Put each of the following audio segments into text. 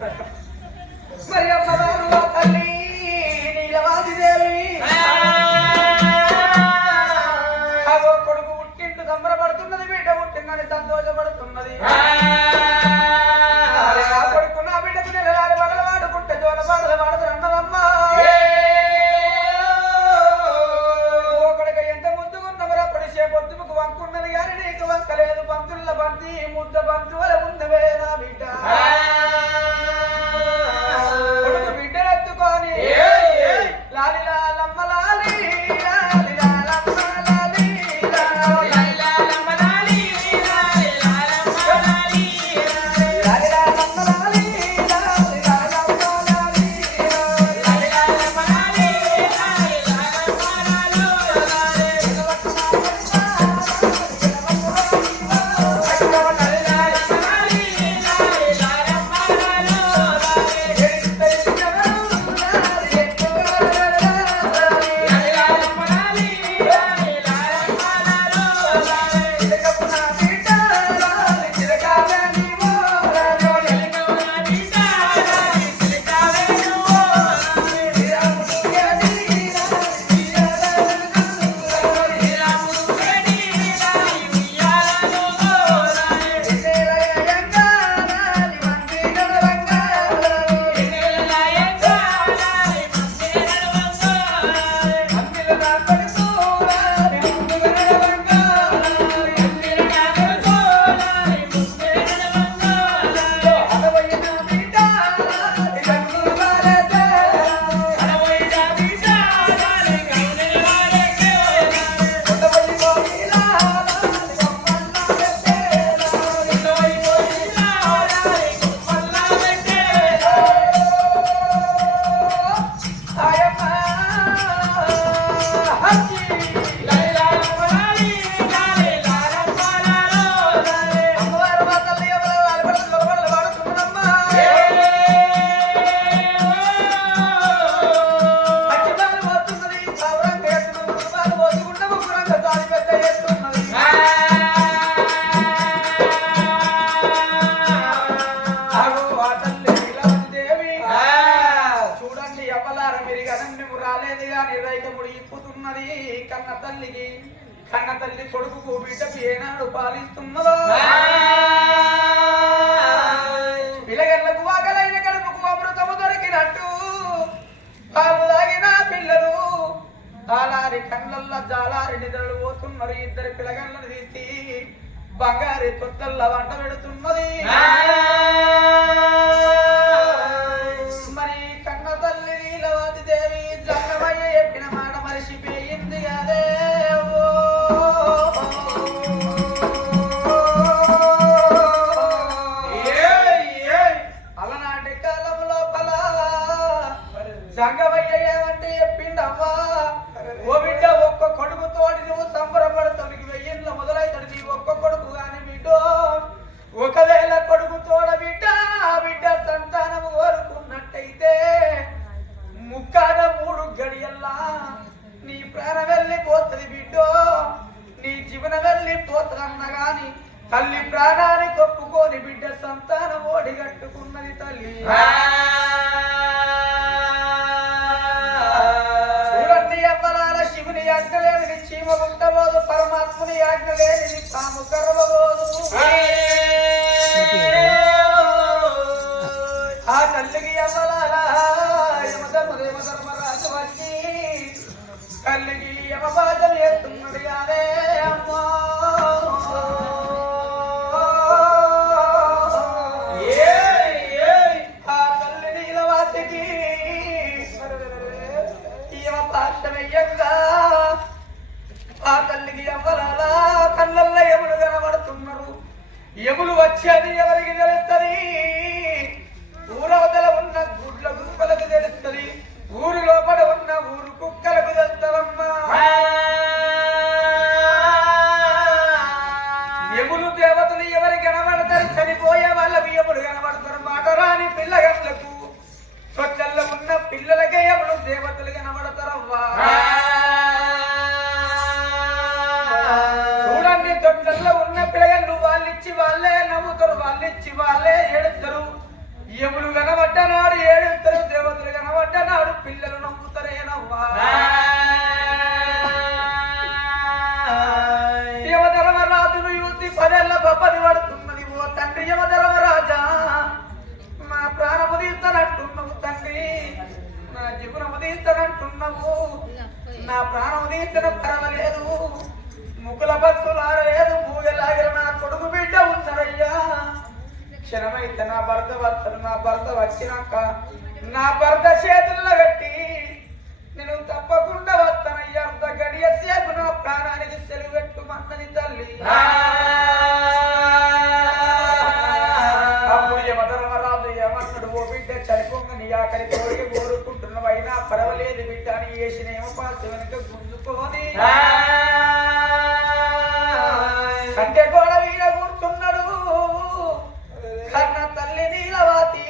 మరి అమ్మవారు తల్లి నీలవాది దేవి అగో కొడుకు పుట్టిండు సంబరపడుతున్నది, బిడ్డ పుట్టిందని సంతోషపడుతున్నది. ఆ కొడుకు నా బిడ్డకు నెలలారి పగల వాడుకుంటే జోల పాటలు పాడతారు అన్నదమ్మా. ఓ కొడుక ఎంత ముద్దుకున్నవరా పడిసే పొద్దుకు వంకున్నది కానీ నీకు వంకలేదు. పంతుల బంతి ముద్ద బంతు వల్ల ఉన్నవే నా బిడ్డ. కొడుకు బిడ్డలెత్తుకొని లాలి లాలమ్మ లాలి లాలి లాలమ్మ లాలి లాలి లాలమ్మ లాలి లాలి లాలమ్మ లాలి లాలి లాలమ్మ లాలి లాలి లాలమ్మ లాలి లాలి లాలమ్మ లాలి లాలి కన్న తల్లికి కన్న తల్లి కొడుకు బిడ్డకి ఏనాడు పాలిస్తున్నదో పిల్లగళ్ళకు వాకలైన కడుపుకు అమృతము దొరికినట్టు పాలు తాగిన పిల్లలు ఆలారి కళ్ళల్లో జాలారి నిద్రలు పోతున్నారు. ఇద్దరు పిల్లగళ్ళను తీసి బంగారి తొట్టల్లో వంట పెడుతున్నది. మరి కన్న తల్లి నీలవాది దేవి జంగమయ్య చెప్పిన మాట మరిచిపోయింది అదే. అలనాటి కాలం లోపల జంగమయ్య ఏమంటే చెప్పిండవ్వా, ఓ బిడ్డ ఒక్క కొడుకుతోటి నువ్వు సంబరపడతానికి వెయ్యిళ్ళ మొదలైతాడు నీ ఒక్క కొడుకు కాని బిడ్డో. ఒకవేళ కొడుకు తోడ బిడ్డ బిడ్డ సంతానం కోరుకున్నట్టయితే ముక్కాడ 3 గడియల్లా నీ ప్రాణం వెళ్ళిపోతుంది బిడ్డో, నీ జీవన వెళ్ళిపోతుందన్న గాని తల్లి ప్రాణాన్ని కొప్పుకొని బిడ్డ సంతానం ఓడిగట్టుకున్నది తల్లి. చూడండి అవ్వలాల శివుని ఆజ్ఞ లేని చీమ ఉండబోదు, పరమాత్ముని ఆజ్ఞ లేని తాము కర్రబోదు. ఆ తల్లికి అవ్వలాల యమధర్మరాజు వచ్చి తల్లికి యమబాధలు చేస్తున్నది అదే అమ్మా. ఆ తల్లి నీలవాతికి యమ పాఠమయ్యంగా ఆ తల్లికి అవ్వలాల కళ్ళల్లో యములు కనబడుతున్నారు. యములు వచ్చేది ఎవరికి తెలుస్తుంది? ఊరవతల ఉన్న గుడ్ల గురుపలకు తెలుస్తుంది, ఊరు లోపల ఉన్న ఊరు కుక్కలకు తెలుస్తావమ్మా. యములు దేవతలు ఎవరికి కనబడతారు? చనిపోయే వాళ్ళకి యములు కనబడతారు. మాట రాని పిల్లగట్లకు తొట్టల్లో ఉన్న పిల్లలకే యములు దేవతలు కనబడతారవ్వా. చూడండి, తొట్టల్లో ఉన్న పిల్లగళ్ళు వాళ్ళిచ్చి వాళ్ళే నవ్వుతారు, వాళ్ళిచ్చి వాళ్ళే ఏడుస్తారు. యములు కనబడ క్షణమైతే నా భర్త వస్తాడు. నా భర్త వచ్చినాక నా భర్త చేతుల్లో పెట్టి నేను తప్పకుండా వస్తానయ్యా. అంత గడియ సేపు నా ప్రాణానికి సెలవు పెట్టుమన్నది తల్లి. అప్పుడు యమధర్మరాజు ఏమన్నాడు, ఓ బిడ్డ చనిపోంగ నీ ఆఖరి కోరిక కోరుకుంటున్నవైనా పర్వాలేదు బిడ్డ అని వేసిన ఏమపాసి వెనుక గుంజుకొని కంటే గోడ వీడ కూర్చున్నాడు. కన్న తల్లి నీలవాతి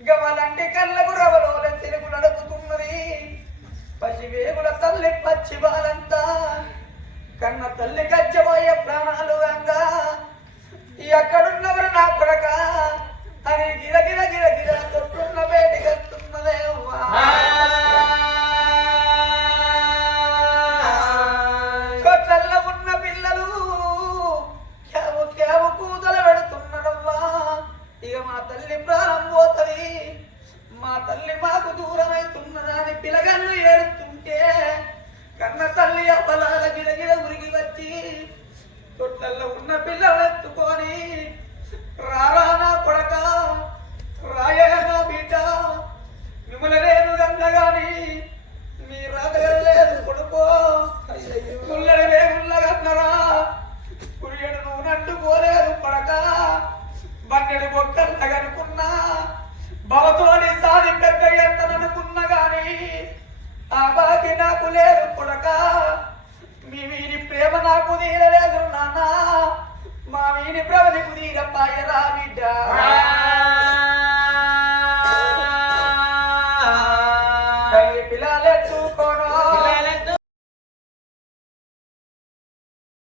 గవలంటి కళ్ళకు రవలోల తెలుగు నడుపుతున్నది. పసివేగుల తల్లి పచ్చి బాలంతా కన్న తల్లి కచ్చబోయే ప్రాణాలు గంగా ఎక్కడున్నవరు నా కొడక అని గిరగిర గిరగిర తొట్టున్న బయటికి వస్తున్నదేవ్వా. కొట్లల్లో ఉన్న పిల్లలు కేవు కేవు కూతలు పెడుతున్నాడవ్వా. ఇక మా తల్లి ప్రాణం పోతది, మా తల్లి మాకు దూరం అవుతున్నదని పిలగన్ను ఏడుతుంటే కన్న తల్లి అప్పలాల గిరగిర ఉరిగి వచ్చి తొట్లల్లో ఉన్న పిల్లలు ఎత్తుకొని రారా నా కొడక రాయే నా బిడ్డ మిమ్మల్ని నేను గన్నగాని మీ రాగలేదు కొడుకో గుల్లడి వేగుల్లగన్నరా కురియడు నువ్వు నట్టు పోలేదు కొడక బండెడు బొక్కల్లగనుకున్నా భవతోని సాది పెద్ద ఎత్తననుకున్నా గాని ఆ బాకి నాకు లేదు కొడక మీ వీరి ప్రేమ నాకు తీరలేదు నాన్న.